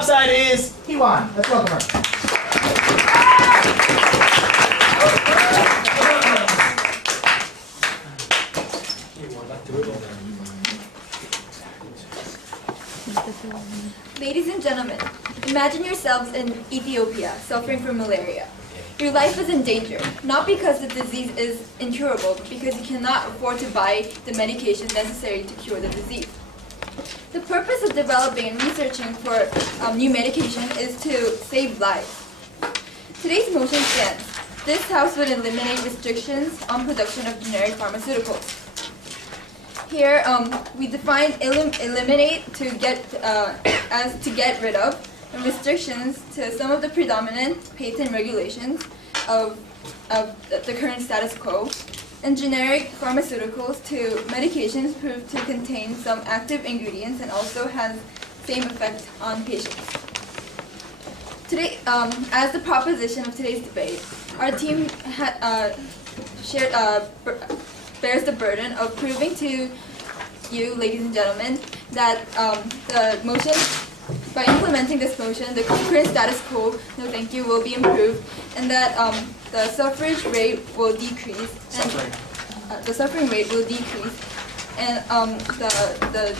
Upside is Daewon. Let's welcome her. Ladies and gentlemen, imagine yourselves in Ethiopia suffering from malaria. Your life is in danger, not because the disease is incurable, but because you cannot afford to buy the medication necessary to cure the disease. The purpose of developing and researching for new medication is to save lives. Today's motion stands. This House would eliminate restrictions on production of generic pharmaceuticals. Here, we define eliminate to get as to get rid of, and restrictions to some of the predominant patent regulations of the current status quo, and generic pharmaceuticals to medications proved to contain some active ingredients and also has same effect on patients. Today, as the proposition of today's debate, our team bears the burden of proving to you, ladies and gentlemen, that the motion, by implementing this motion, the current status quo, no thank you, will be improved, and that the suffrage rate will decrease, and the suffering rate will decrease, and the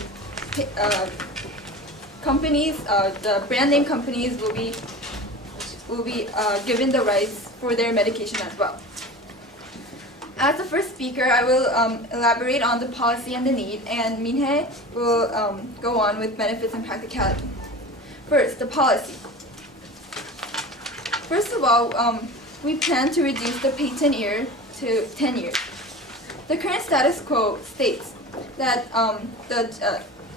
companies, the brand name companies will be given the rights for their medication as well. As the first speaker, I will elaborate on the policy and the need, and Minhee will go on with benefits and practicality. First, the policy. First of all, we plan to reduce the patent year to 10 years. The current status quo states that,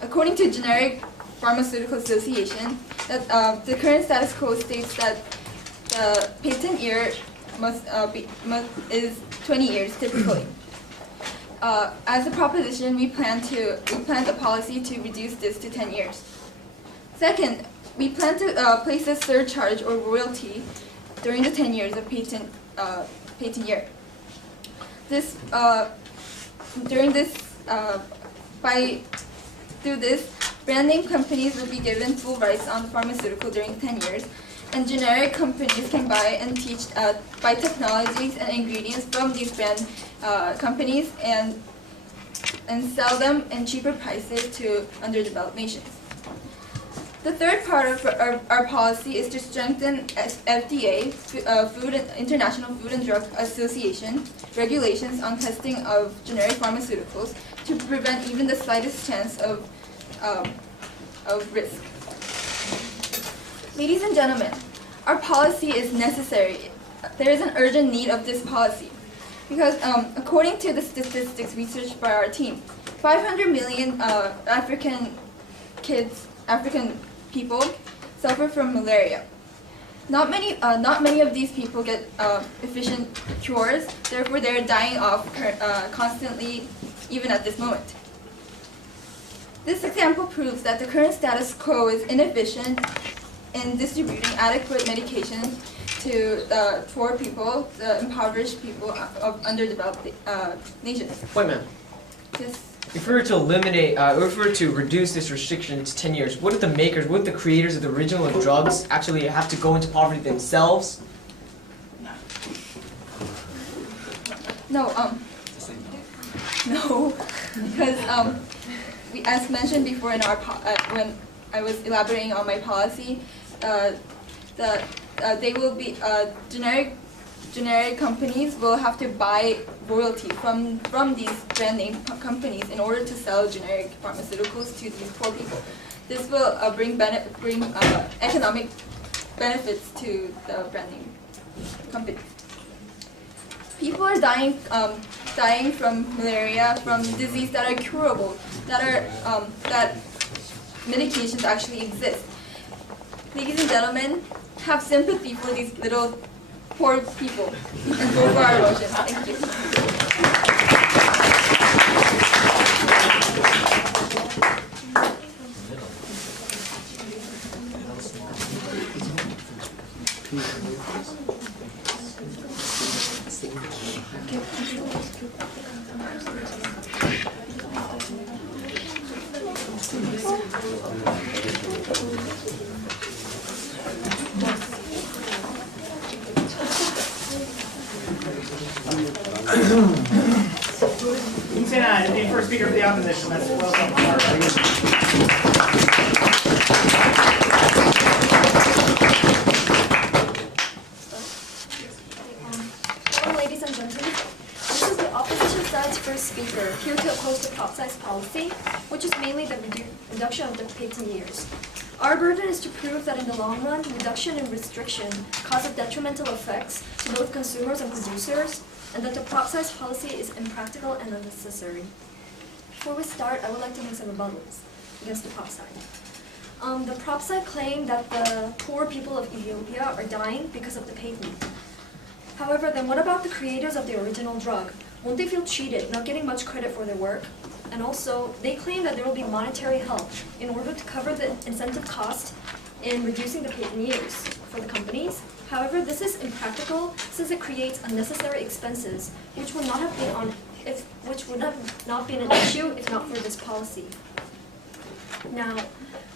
according to Generic Pharmaceutical Association, that the current status quo states that the patent year is 20 years typically. As a proposition, we plan the policy to reduce this to 10 years. Second, we plan to place a surcharge or royalty during the 10 years of patent year. Through this, brand name companies will be given full rights on the pharmaceutical during 10 years, and generic companies can buy and buy technologies and ingredients from these brand companies and sell them in cheaper prices to underdeveloped nations. The third part of our policy is to strengthen FDA, International Food and Drug Association, regulations on testing of generic pharmaceuticals to prevent even the slightest chance of risk. Ladies and gentlemen, our policy is necessary. There is an urgent need of this policy because according to the statistics researched by our team, 500 million African people suffer from malaria. Not many of these people get efficient cures, therefore they're dying off constantly, even at this moment. This example proves that the current status quo is inefficient in distributing adequate medication to the poor people, the impoverished people of underdeveloped nations. Wait, ma'am. Just If we were to eliminate, if we were to reduce this restriction to 10 years, wouldn't the makers, wouldn't the creators of the original drugs actually have to go into poverty themselves? no, because as mentioned before in our when I was elaborating on my policy, they will be generic companies will have to buy royalty from these brand name companies in order to sell generic pharmaceuticals to these poor people. This will bring economic benefits to the brand name companies. People are dying from malaria, from diseases that are curable, that medications actually exist. Ladies and gentlemen, have sympathy for these little poor people and vote for our motion. Thank you. You can say the first speaker for the opposition. Let's welcome Hello, ladies and gentlemen. This is the opposition side's first speaker, here to oppose the crop size policy, which is mainly the reduction of the patent years. Our burden is to prove that in the long run, reduction and restriction causes detrimental effects to both consumers and producers, and that the crop size policy is impractical and unnecessary. Before we start, I would like to make some rebuttals against the crop side. The crop side claim that the poor people of Ethiopia are dying because of the patent. However, then what about the creators of the original drug? Won't they feel cheated, not getting much credit for their work? And also, they claim that there will be monetary help in order to cover the incentive cost in reducing the patent years for the companies. However, this is impractical since it creates unnecessary expenses, which would not have been an issue if not for this policy. Now,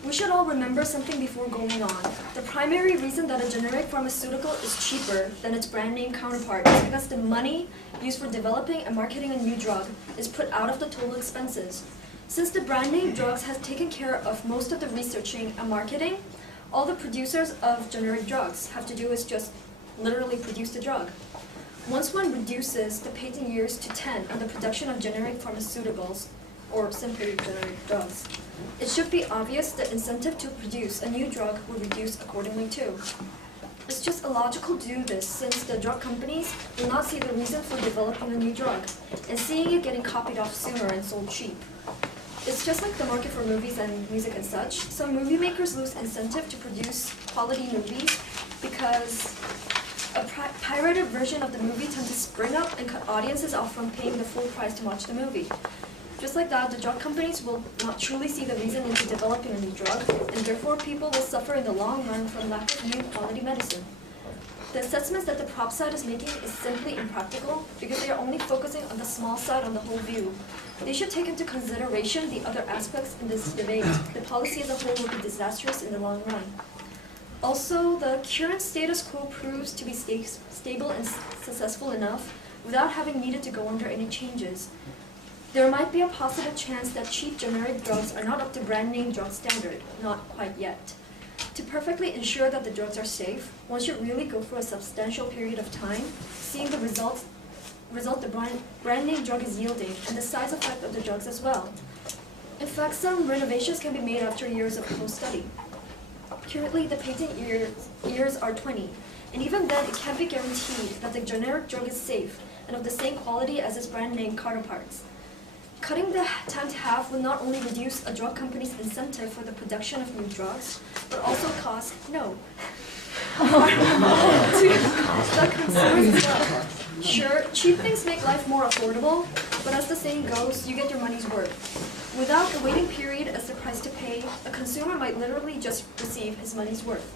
we should all remember something before going on. The primary reason that a generic pharmaceutical is cheaper than its brand name counterpart is because the money used for developing and marketing a new drug is put out of the total expenses. Since the brand name drugs has taken care of most of the researching and marketing, all the producers of generic drugs have to do is just literally produce the drug. Once one reduces the patent years to 10 on the production of generic pharmaceuticals, or simply generic drugs, it should be obvious the incentive to produce a new drug will reduce accordingly too. It's just illogical to do this since the drug companies will not see the reason for developing a new drug and seeing it getting copied off sooner and sold cheap. It's just like the market for movies and music and such. Some movie makers lose incentive to produce quality movies because a pirated version of the movie tends to spring up and cut audiences off from paying the full price to watch the movie. Just like that, the drug companies will not truly see the reason into developing a new drug, and therefore people will suffer in the long run from lack of new quality medicine. The assessments that the prop side is making is simply impractical because they are only focusing on the small side on the whole view. They should take into consideration the other aspects in this debate. The policy as a whole will be disastrous in the long run. Also, the current status quo proves to be stable and successful enough without having needed to go under any changes. There might be a possible chance that cheap generic drugs are not up to brand name drug standard, not quite yet. To perfectly ensure that the drugs are safe, one should really go for a substantial period of time, seeing the result the brand name drug is yielding, and the size effect of the drugs as well. In fact, some renovations can be made after years of close study. Currently, the patent years are 20, and even then it can't be guaranteed that the generic drug is safe and of the same quality as its brand name counterparts. Cutting the time to half will not only reduce a drug company's incentive for the production of new drugs, but also cost the consumers as well. Sure, cheap things make life more affordable, but as the saying goes, you get your money's worth. Without the waiting period as the price to pay, a consumer might literally just receive his money's worth.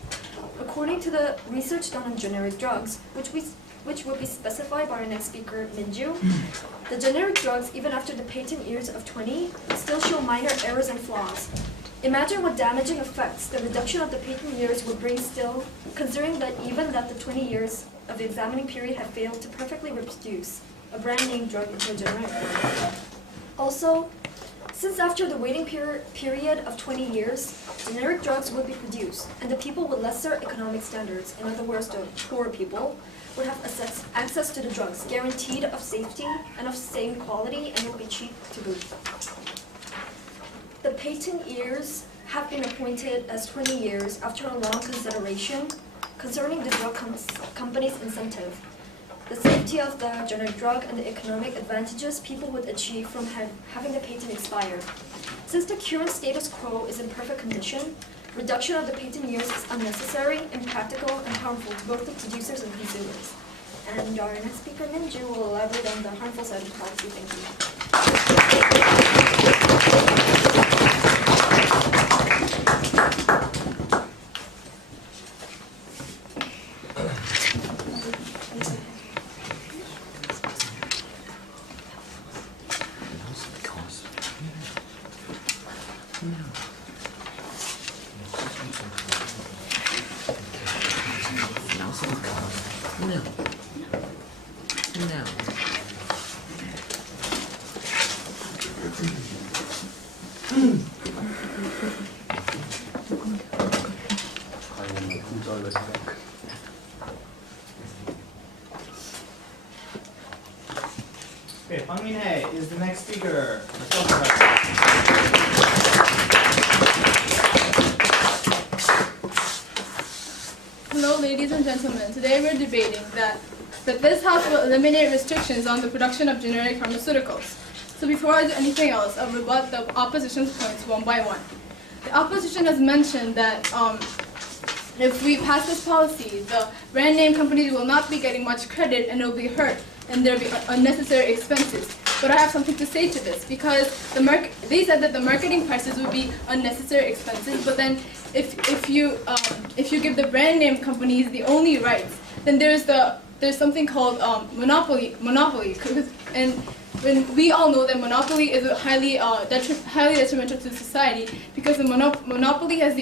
According to the research done on generic drugs, which will be specified by our next speaker, Minju, the generic drugs, even after the patent years of 20, still show minor errors and flaws. Imagine what damaging effects the reduction of the patent years would bring still, considering that even that the 20 years of the examining period have failed to perfectly reproduce a brand name drug into a generic one. Also, since after the waiting period of 20 years, generic drugs would be produced, and the people with lesser economic standards, in other words, the poor people, would have access to the drugs, guaranteed of safety and of same quality, and will be cheap to boot. The patent years have been appointed as 20 years after a long consideration concerning the drug company's incentive, the safety of the generic drug, and the economic advantages people would achieve from having the patent expire. Since the current status quo is in perfect condition, reduction of the patent years is unnecessary, impractical, and harmful to both the producers and consumers. And our next speaker, Minju, will elaborate on the harmful side of the policy. Thank No. enjoy Reznick. Okay, Hong Min Hae is the next speaker. Let's welcome her. Hello, ladies and gentlemen. Today we're debating that this House will eliminate restrictions on the production of generic pharmaceuticals. So before I do anything else, I'll rebut the opposition's points one by one. The opposition has mentioned that if we pass this policy, the brand name companies will not be getting much credit and it will be hurt and there will be unnecessary expenses. But I have something to say to this because they said that the marketing prices would be unnecessary expenses, but then if you give the brand name companies the only rights, then there's something called monopoly, and when we all know that monopoly is highly detrimental to society because the monopoly has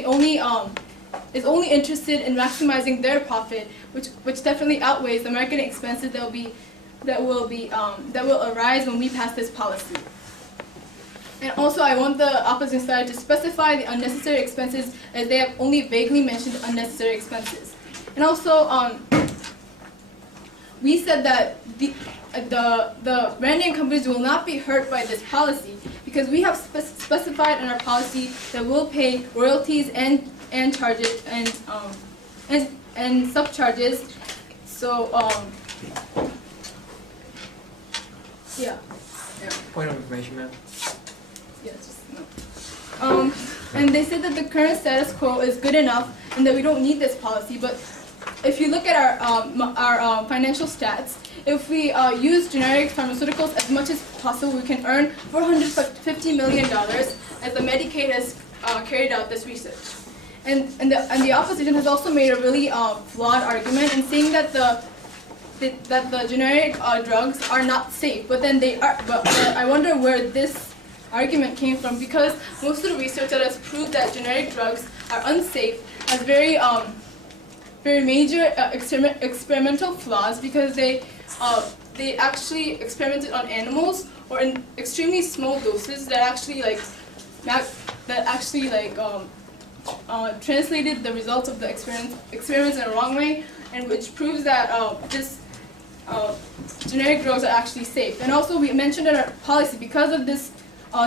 is only interested in maximizing their profit, which definitely outweighs the marketing expenses that will arise when we pass this policy. And also, I want the opposition side to specify the unnecessary expenses, as they have only vaguely mentioned unnecessary expenses. And also, we said that the brand name companies will not be hurt by this policy because we have specified in our policy that we'll pay royalties and charges and subcharges. So yeah. Point of information, ma'am. Yeah, just no. And they said that the current status quo is good enough and that we don't need this policy. But if you look at our financial stats, if we use generic pharmaceuticals as much as possible, we can earn $450 million as the Medicaid has carried out this research. And the opposition has also made a really flawed argument in saying that the generic drugs are not safe, but then they are. But I wonder where this argument came from because most of the research that has proved that generic drugs are unsafe has very major experimental flaws because they actually experimented on animals or in extremely small doses that actually translated the results of the experiments in a wrong way, and which proves that generic drugs are actually safe. And also, we mentioned in our policy because of this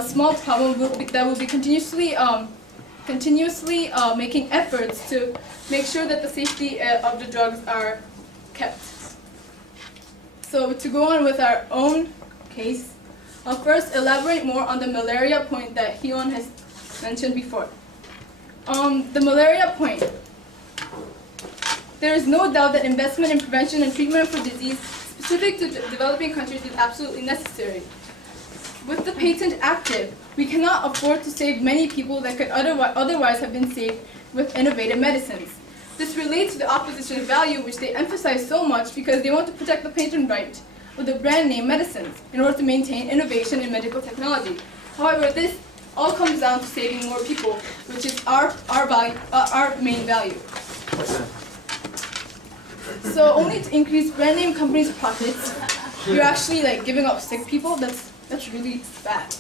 small problem that will be continuously making efforts to make sure that the safety of the drugs are kept. So to go on with our own case, I'll first elaborate more on the malaria point that Daewon has mentioned before. The malaria point. There is no doubt that investment in prevention and treatment for disease specific to developing countries is absolutely necessary. With the patent active, we cannot afford to save many people that could otherwise have been saved with innovative medicines. This relates to the opposition's value, which they emphasize so much because they want to protect the patent right of the brand name medicines in order to maintain innovation in medical technology. However, this all comes down to saving more people, which is our main value. So only to increase brand name companies' profits, you're actually giving up sick people. That's really bad.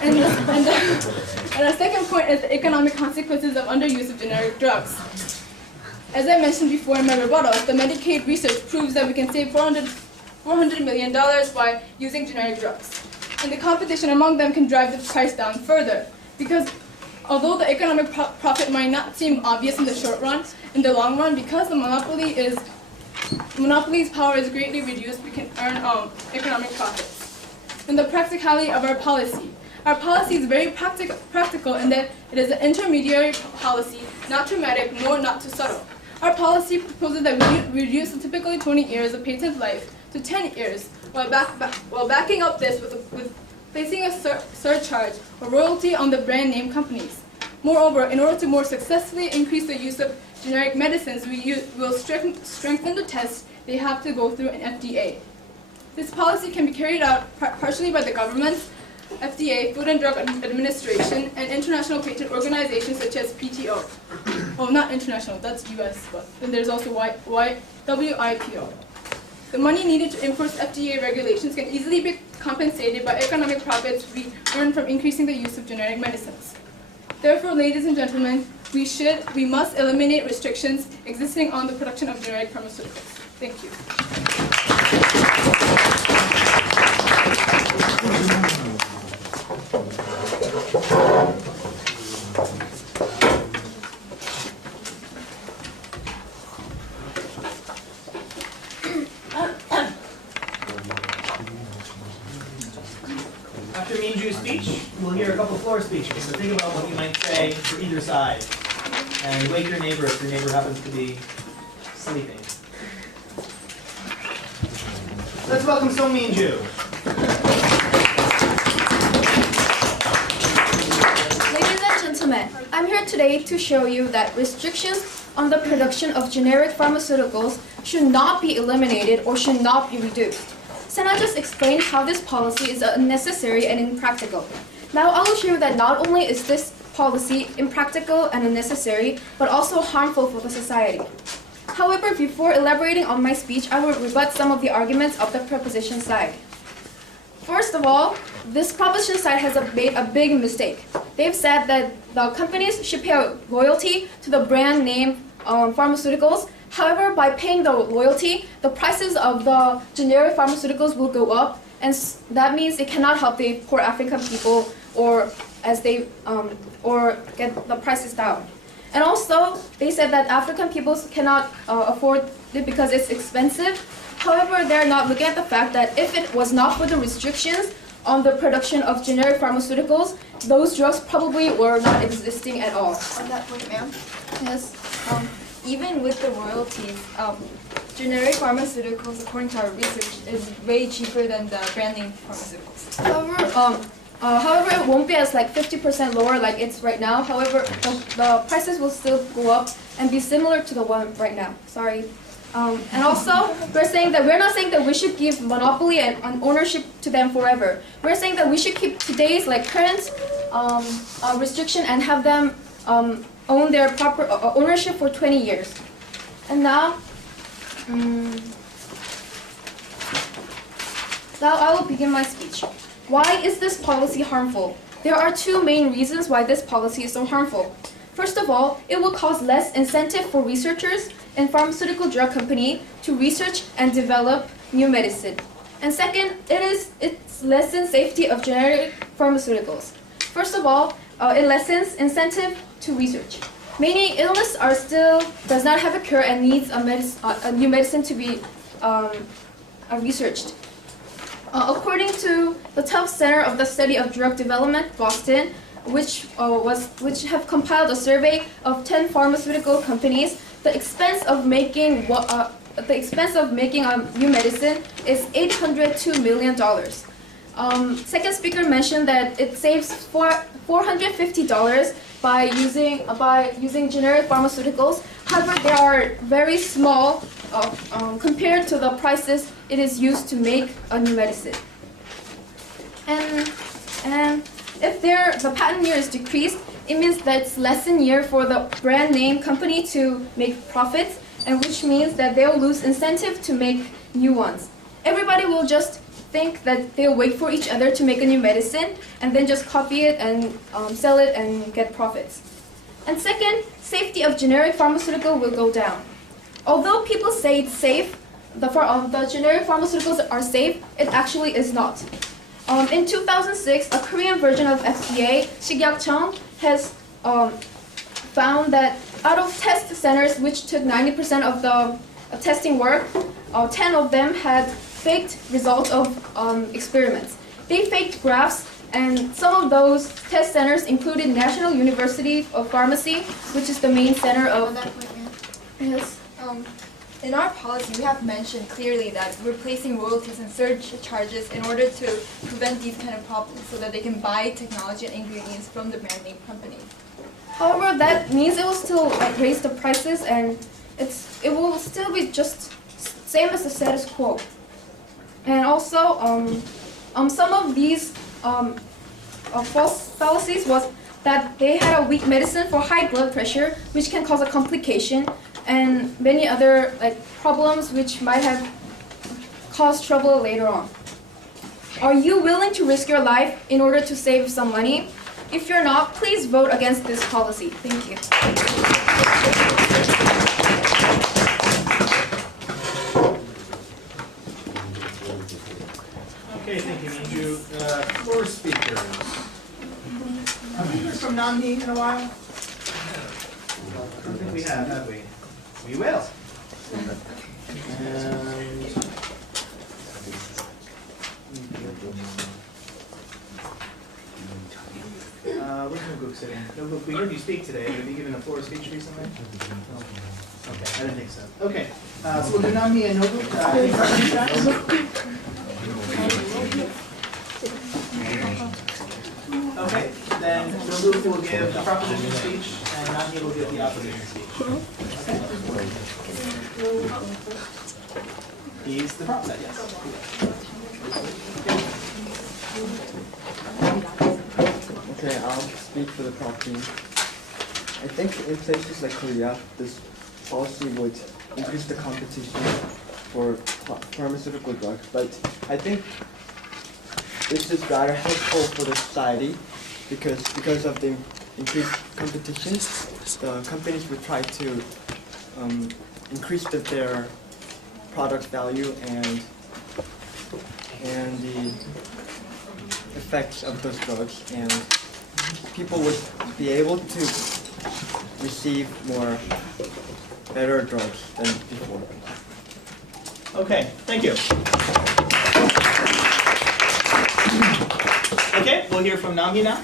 And the second point is the economic consequences of underuse of generic drugs. As I mentioned before in my rebuttal, the Medicaid research proves that we can save $400 million by using generic drugs. And the competition among them can drive the price down further. Because although the economic profit might not seem obvious in the short run, in the long run, because the monopoly's power is greatly reduced, we can earn economic profits. And the practicality of our policy. Our policy is very practical in that it is an intermediary policy, not dramatic nor not too subtle. Our policy proposes that we reduce the typically 20 years of patent life to 10 years, while backing up this with placing a surcharge or royalty on the brand name companies. Moreover, in order to more successfully increase the use of generic medicines, we will strengthen the tests they have to go through in FDA. This policy can be carried out partially by the government, FDA, Food and Drug Administration, and international patent organizations such as PTO. Oh, not international, that's US, but then there's also WIPO. The money needed to enforce FDA regulations can easily be compensated by economic profits we earn from increasing the use of generic medicines. Therefore, ladies and gentlemen, we must eliminate restrictions existing on the production of generic pharmaceuticals. Thank you. After Minju's speech, we'll hear a couple floor speeches. So think about what you might say for either side. And wake your neighbor if your neighbor happens to be sleeping. Let's welcome So Minju. Ladies and gentlemen, I'm here today to show you that restrictions on the production of generic pharmaceuticals should not be eliminated or should not be reduced. Senna just explained how this policy is unnecessary and impractical. Now I will show you that not only is this policy impractical and unnecessary, but also harmful for the society. However, before elaborating on my speech, I will rebut some of the arguments of the proposition side. First of all, this proposition side has made a big mistake. They've said that the companies should pay a royalty to the brand name pharmaceuticals. However, by paying the royalty, the prices of the generic pharmaceuticals will go up, and that means it cannot help the poor African people or get the prices down. And also, they said that African peoples cannot afford it because it's expensive. However, they're not looking at the fact that if it was not for the restrictions on the production of generic pharmaceuticals, those drugs probably were not existing at all. On that point, ma'am, Yes. even with the royalties, generic pharmaceuticals, according to our research, is way cheaper than the brand name pharmaceuticals. However, it won't be as like 50% lower like it's right now. However, the prices will still go up and be similar to the one right now. Sorry. And also, we're not saying that we should give monopoly and ownership to them forever. We're saying that we should keep today's like current restriction and have them own their proper ownership for 20 years. And now I will begin my speech. Why is this policy harmful? There are two main reasons why this policy is so harmful. First of all, it will cause less incentive for researchers and pharmaceutical drug company to research and develop new medicine. And second, it lessens safety of generic pharmaceuticals. First of all, it lessens incentive to research. Many illnesses does not have a cure and needs a new medicine to be researched. According to the Tufts Center of the Study of Drug Development, Boston, which have compiled a survey of 10 pharmaceutical companies, the expense of making a new medicine is $802 million. Second speaker mentioned that it saves $450 by using generic pharmaceuticals. However, they are very small compared to the prices it is used to make a new medicine. And if the patent year is decreased, it means that it's less than year for the brand name company to make profits, and which means that they'll lose incentive to make new ones. Everybody will just think that they'll wait for each other to make a new medicine and then just copy it and sell it and get profits. And second, safety of generic pharmaceutical will go down. Although people say it's safe, the generic pharmaceuticals are safe, it actually is not. In 2006, a Korean version of FDA, Sikyak-cheong, has found that out of test centers which took 90% of the testing work, 10 of them had faked results of experiments. They faked graphs, and some of those test centers included National University of Pharmacy, which is the main center On of... that point, ma'am, Yes. in our policy, we have mentioned clearly that we're placing royalties and surge charges in order to prevent these kind of problems so that they can buy technology and ingredients from the brand name company. However, that means it will still raise the prices, and it will still be just same as the status quo. And also, some of these false fallacies was that they had a weak medicine for high blood pressure, which can cause a complication, and many other problems which might have caused trouble later on. Are you willing to risk your life in order to save some money? If you're not, please vote against this policy. Thank you. Okay, thank you, Minju. Floor speakers. Have we heard from Namhi in a while? I don't think we have we? We will. Where's Nuguk sitting? Nuguk, we heard you speak today. Have you given a floor speech recently? No. Okay, I didn't think so. Okay, so we'll do Namhi and Nuguk. Any questions, guys? Okay, then Nuguk will give the proposition speech, and Namhi will give the opposition speech. Okay. He's the prop set, yes. Okay, I'll speak for the prop team. I think in places like Korea, this policy would increase the competition for pharmaceutical drugs, but I think it's just rather helpful for the society because of the increased competition, the companies would try to increase their product value and the effects of those drugs, and people would be able to receive more better drugs than before. Okay, thank you. Okay, we'll hear from Namhi now.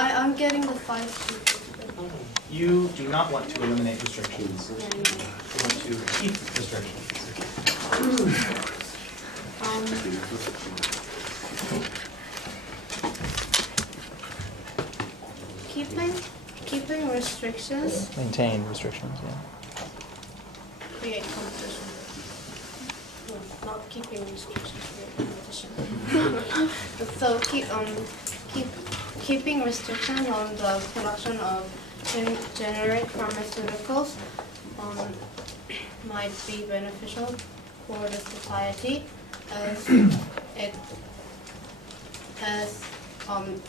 I'm getting the 5. You do not want to eliminate restrictions. You want to keep restrictions. Keeping restrictions. Maintain restrictions, yeah. Create competition. No, not keeping restrictions. Create competition. So keeping restrictions on the production of generic pharmaceuticals might be beneficial for the society, as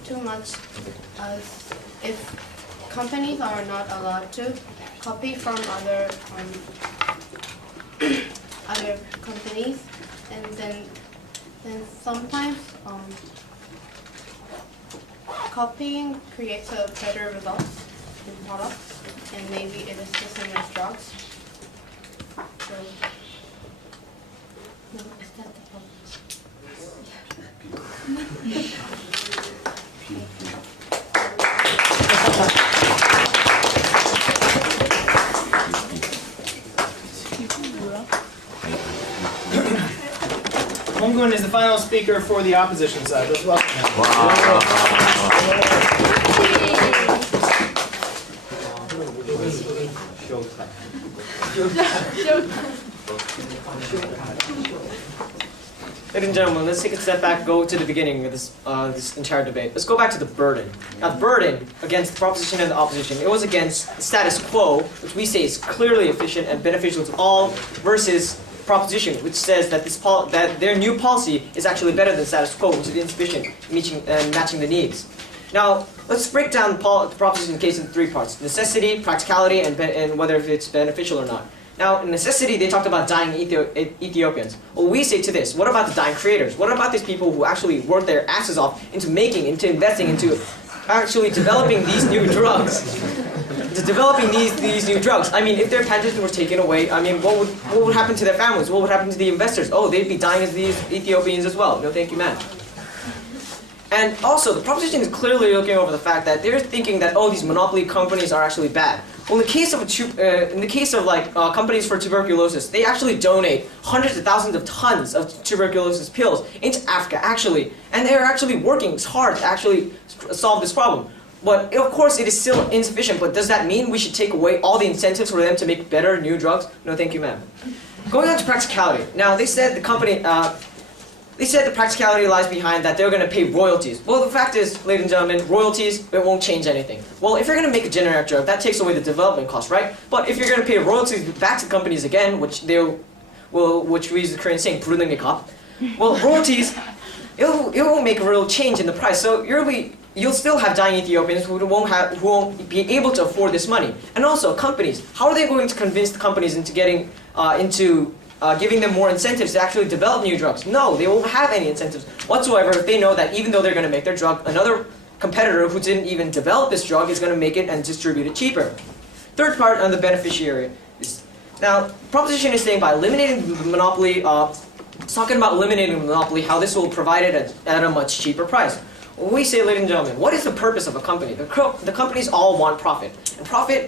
too much as if companies are not allowed to copy from other other companies, and then sometimes copying creates a better result in products, and maybe it is the same as drugs. So, no, is that the problem? Honggun is the final speaker for the opposition side. Let's welcome him. Ladies and gentlemen, let's take a step back, go to the beginning of this entire debate. Let's go back to the burden. Now, the burden against the proposition and the opposition, it was against the status quo, which we say is clearly efficient and beneficial to all, versus proposition, which says that that their new policy is actually better than status quo, which is insufficient, matching the needs. Now, let's break down the proposition case into 3 parts: necessity, practicality, and whether if it's beneficial or not. Now, in necessity, they talked about dying Ethiopians. Well, we say to this: what about the dying creators? What about these people who actually worked their asses off into investing into actually developing these new drugs? These new drugs. I mean, if their patents were taken away, I mean, what would happen to their families? What would happen to the investors? Oh, they'd be dying as these Ethiopians as well. No, thank you, man. And also, the proposition is clearly looking over the fact that they're thinking that, oh, these monopoly companies are actually bad. Well, in the case of companies for tuberculosis, they actually donate hundreds of thousands of tons of tuberculosis pills into Africa, actually, and they're actually working hard to actually solve this problem. But of course, it is still insufficient. But does that mean we should take away all the incentives for them to make better new drugs? No, thank you, ma'am. Going on to practicality. Now, they said the company, they said the practicality lies behind that they're going to pay royalties. Well, the fact is, ladies and gentlemen, royalties, it won't change anything. Well, if you're going to make a generic drug, that takes away the development cost, right? But if you're going to pay royalties back to companies again, which we use the Korean saying, 부르는 게 값. Well, royalties, it won't make a real change in the price. So you'll still have dying Ethiopians who won't be able to afford this money. And also, companies, how are they going to convince the companies into getting giving them more incentives to actually develop new drugs? No, they won't have any incentives whatsoever if they know that even though they're going to make their drug, another competitor who didn't even develop this drug is going to make it and distribute it cheaper. Third part on the beneficiary is, now, proposition is saying by eliminating the monopoly, it's talking about eliminating the monopoly, how this will provide it at a much cheaper price. When we say, ladies and gentlemen, what is the purpose of a company? The companies all want profit.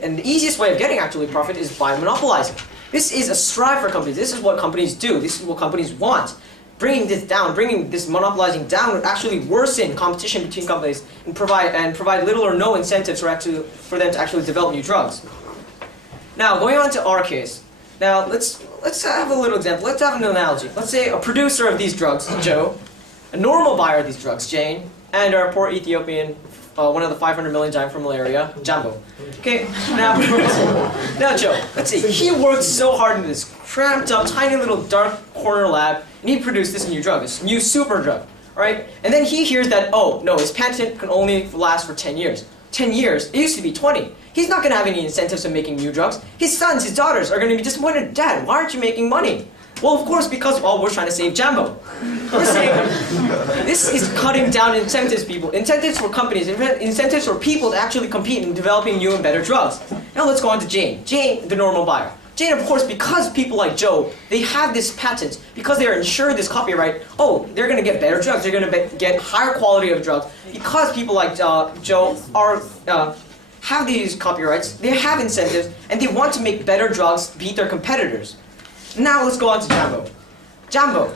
And the easiest way of getting actually profit is by monopolizing. This is a strive for companies. This is what companies do. This is what companies want. Bringing this down, bringing this monopolizing down would actually worsen competition between companies and provide little or no incentives for them to actually develop new drugs. Now, going on to our case. Now, let's have a little example. Let's have an analogy. Let's say a producer of these drugs, Joe, a normal buyer of these drugs, Jane, and our poor Ethiopian, one of the 500 million dying from malaria, Jambo. Okay, now Joe, let's see, he worked so hard in this cramped up, tiny little dark corner lab, and he produced this new drug, this new super drug, right? And then he hears that, oh, no, his patent can only last for 10 years. 10 years, it used to be 20. He's not going to have any incentives in making new drugs. His sons, his daughters are going to be disappointed. Dad, why aren't you making money? Well, of course, because we're trying to save Jambo. We're saying this is cutting down incentives, people. Incentives for companies, incentives for people to actually compete in developing new and better drugs. Now let's go on to Jane. Jane, the normal buyer. Jane, of course, because people like Joe, they have this patent, because they are insured this copyright, oh, they're going to get better drugs, they're going to get higher quality of drugs. Because people like Joe have these copyrights, they have incentives, and they want to make better drugs beat their competitors. Now let's go on to Jambo. Jambo,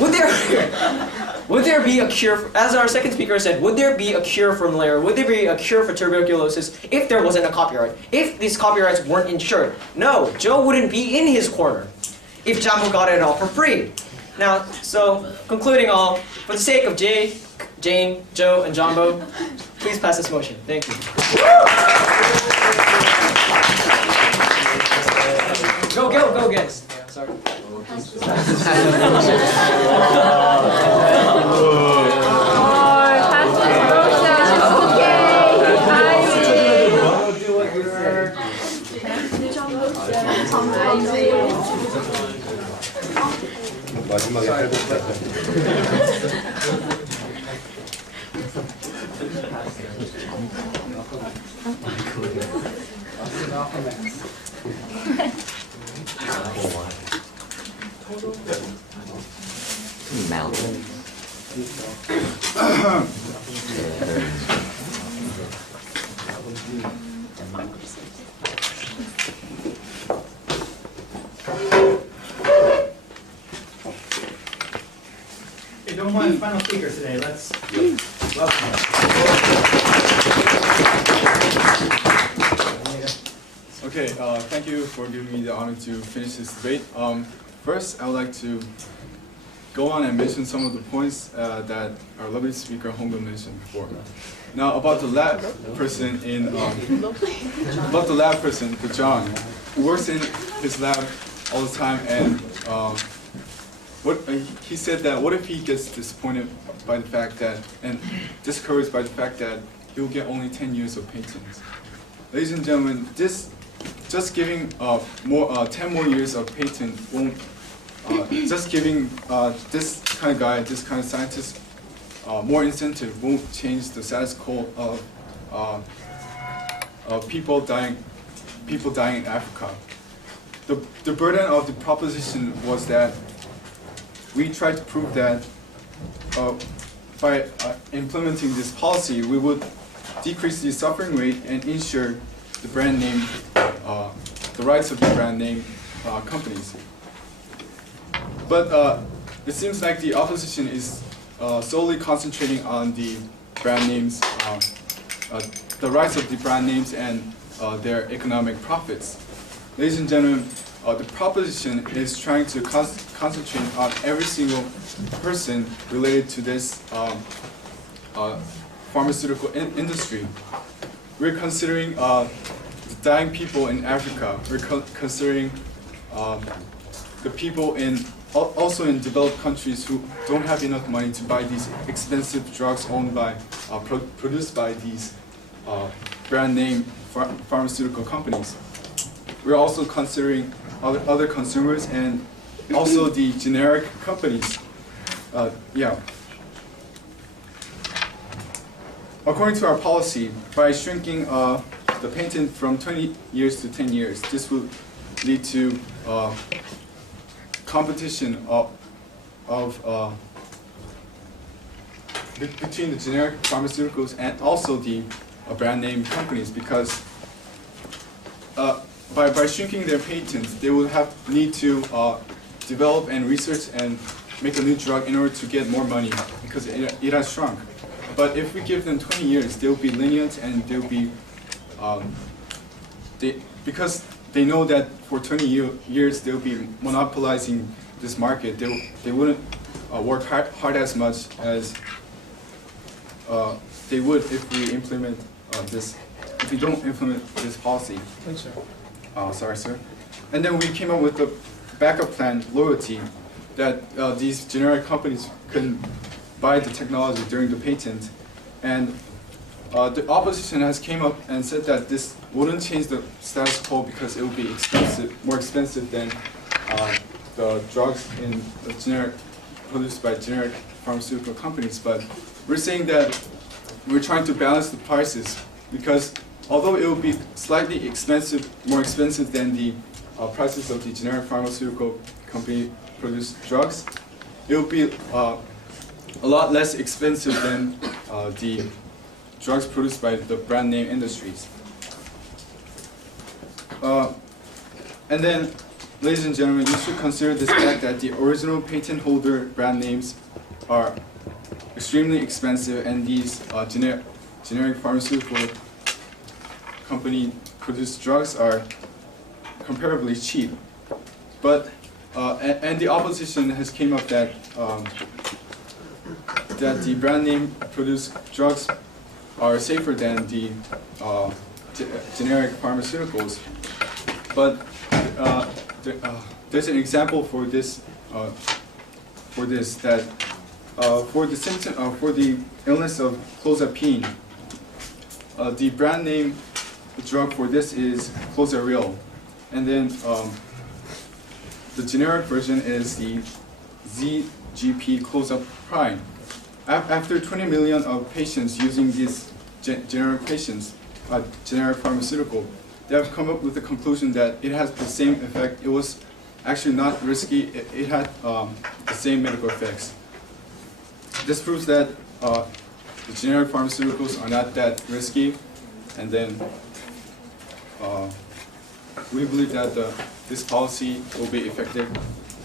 would there be a cure, as our second speaker said, would there be a cure for malaria? Would there be a cure for tuberculosis if there wasn't a copyright? If these copyrights weren't insured? No, Joe wouldn't be in his corner if Jambo got it all for free. Now, so, concluding all, for the sake of Jane, Joe, and Jambo, please pass this motion. Thank you. Go, guys. Sorry. 마지막에 Okay, don't mind the final speaker today. Let's welcome him. Okay, thank you for giving me the honor to finish this debate. First, I would like to go on and mention some of the points that our lovely speaker Honggo mentioned before. Now, about the lab person the John, who works in his lab all the time, and he said that what if he gets disappointed by the fact that, and discouraged by the fact that he will get only 10 years of patents. Ladies and gentlemen, just giving 10 more years of patent won't, just giving this kind of guy, this kind of scientist, more incentive won't change the status quo of people dying in Africa. The burden of the proposition was that we tried to prove that by implementing this policy, we would decrease the suffering rate and ensure the brand name, the rights of the brand name companies. But it seems like the opposition is solely concentrating on the brand names the rise of the brand names and their economic profits. Ladies and gentlemen, the proposition is trying to concentrate on every single person related to this pharmaceutical industry. We're considering the dying people in Africa. We're considering the people also in developed countries who don't have enough money to buy these expensive drugs owned by, produced by these brand name pharmaceutical companies. We're also considering other consumers and also the generic companies. According to our policy, by shrinking the patent from 20 years to 10 years, this will lead to competition between the generic pharmaceuticals and also the brand name companies, because by shrinking their patents, they will need to develop and research and make a new drug in order to get more money, because it has shrunk. But if we give them 20 years, they'll be lenient and they'll be because they know that for 20 years they'll be monopolizing this market. They wouldn't work hard as much as they would if we implement if we don't implement this policy. Thanks, sir. Sorry, sir. And then we came up with the backup plan, loyalty, that these generic companies can buy the technology during the patent. And the opposition has came up and said that this wouldn't change the status quo because it would be more expensive than the drugs in the produced by generic pharmaceutical companies. But we're saying that we're trying to balance the prices, because although it will be slightly more expensive than the prices of the generic pharmaceutical company produced drugs, it will be a lot less expensive than the drugs produced by the brand name industries. And then, ladies and gentlemen, you should consider this fact that the original patent holder brand names are extremely expensive, and these generic pharmaceutical company produced drugs are comparably cheap. But and the opposition has came up that that the brand name produced drugs are safer than the generic pharmaceuticals. But there's an example for this that for the illness of clozapine, the brand name drug for this is Clozaril, and then the generic version is the ZGP Clozaprine. After 20 million of patients using these generic pharmaceutical, they have come up with the conclusion that it has the same effect. It was actually not risky. It had the same medical effects. This proves that the generic pharmaceuticals are not that risky, and then we believe that this policy will be effective,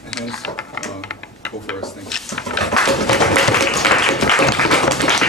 and hence go for us. Thank you.